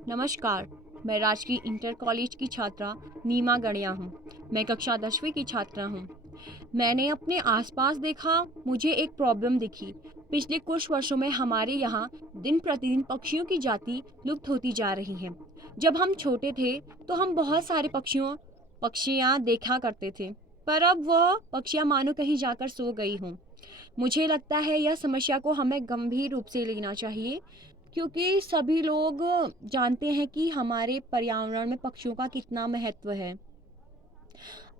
नमस्कार, मैं राजकीय इंटर कॉलेज की छात्रा नीमा गढ़िया हूँ। मैं कक्षा 10वीं की छात्रा हूँ। मैंने अपने आसपास देखा, मुझे एक प्रॉब्लम दिखी। पिछले कुछ वर्षों में हमारे यहाँ दिन प्रतिदिन पक्षियों की जाति लुप्त होती जा रही है। जब हम छोटे थे तो हम बहुत सारे पक्षियाँ देखा करते थे, पर अब वह पक्षियाँ मानो कहीं जाकर सो गई हों। मुझे लगता है यह समस्या को हमें गंभीर रूप से लेना चाहिए, क्योंकि सभी लोग जानते हैं कि हमारे पर्यावरण में पक्षियों का कितना महत्व है,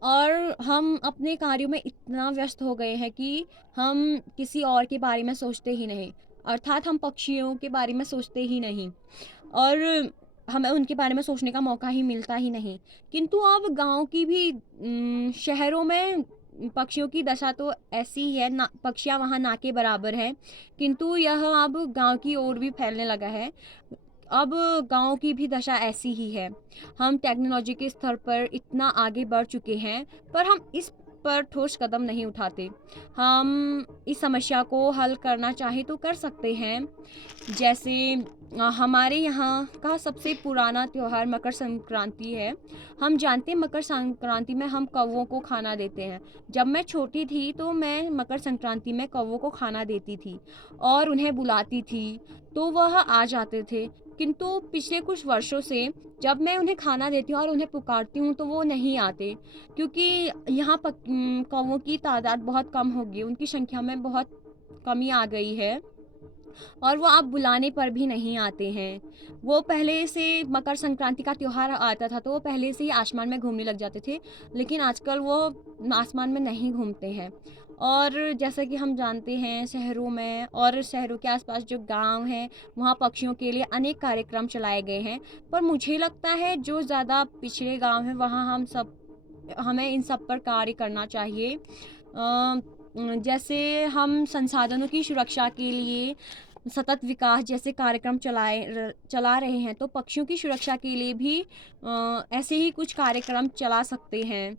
और हम अपने कार्यों में इतना व्यस्त हो गए हैं कि हम किसी और के बारे में सोचते ही नहीं, अर्थात हम पक्षियों के बारे में सोचते ही नहीं, और हमें उनके बारे में सोचने का मौका ही मिलता ही नहीं। किंतु अब गांव की भी शहरों में पक्षियों की दशा तो ऐसी ही है, ना पक्षियाँ वहाँ ना के बराबर है, किंतु यह अब गांव की ओर भी फैलने लगा है। अब गाँव की भी दशा ऐसी ही है। हम टेक्नोलॉजी के स्तर पर इतना आगे बढ़ चुके हैं, पर हम इस पर ठोस कदम नहीं उठाते। हम इस समस्या को हल करना चाहें तो कर सकते हैं। जैसे हमारे यहाँ का सबसे पुराना त्योहार मकर संक्रांति है। हम जानते हैं मकर संक्रांति में हम कौवों को खाना देते हैं। जब मैं छोटी थी तो मैं मकर संक्रांति में कौवों को खाना देती थी और उन्हें बुलाती थी, तो वह आ जाते थे। किंतु पिछले कुछ वर्षों से जब मैं उन्हें खाना देती हूँ और उन्हें पुकारती हूँ तो वो नहीं आते, क्योंकि यहाँ कौवों की तादाद बहुत कम हो गई, उनकी संख्या में बहुत कमी आ गई है, और वो आप बुलाने पर भी नहीं आते हैं। वो पहले से मकर संक्रांति का त्योहार आता था तो वो पहले से ही आसमान में घूमने लग जाते थे, लेकिन आजकल वो आसमान में नहीं घूमते हैं। और जैसा कि हम जानते हैं, शहरों में और शहरों के आसपास जो गांव हैं, वहाँ पक्षियों के लिए अनेक कार्यक्रम चलाए गए हैं। पर मुझे लगता है जो ज़्यादा पिछड़े गांव हैं वहाँ हमें इन सब पर कार्य करना चाहिए। जैसे हम संसाधनों की सुरक्षा के लिए सतत विकास जैसे कार्यक्रम चला रहे हैं, तो पक्षियों की सुरक्षा के लिए भी ऐसे ही कुछ कार्यक्रम चला सकते हैं,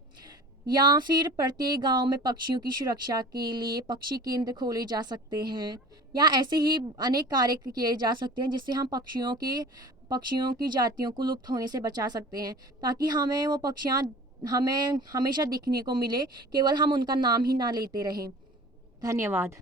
या फिर प्रत्येक गांव में पक्षियों की सुरक्षा के लिए पक्षी केंद्र खोले जा सकते हैं, या ऐसे ही अनेक कार्य किए जा सकते हैं जिससे हम पक्षियों की जातियों को लुप्त होने से बचा सकते हैं, ताकि हमें वो पक्षियाँ हमें हमेशा दिखने को मिले, केवल हम उनका नाम ही ना लेते रहें। धन्यवाद।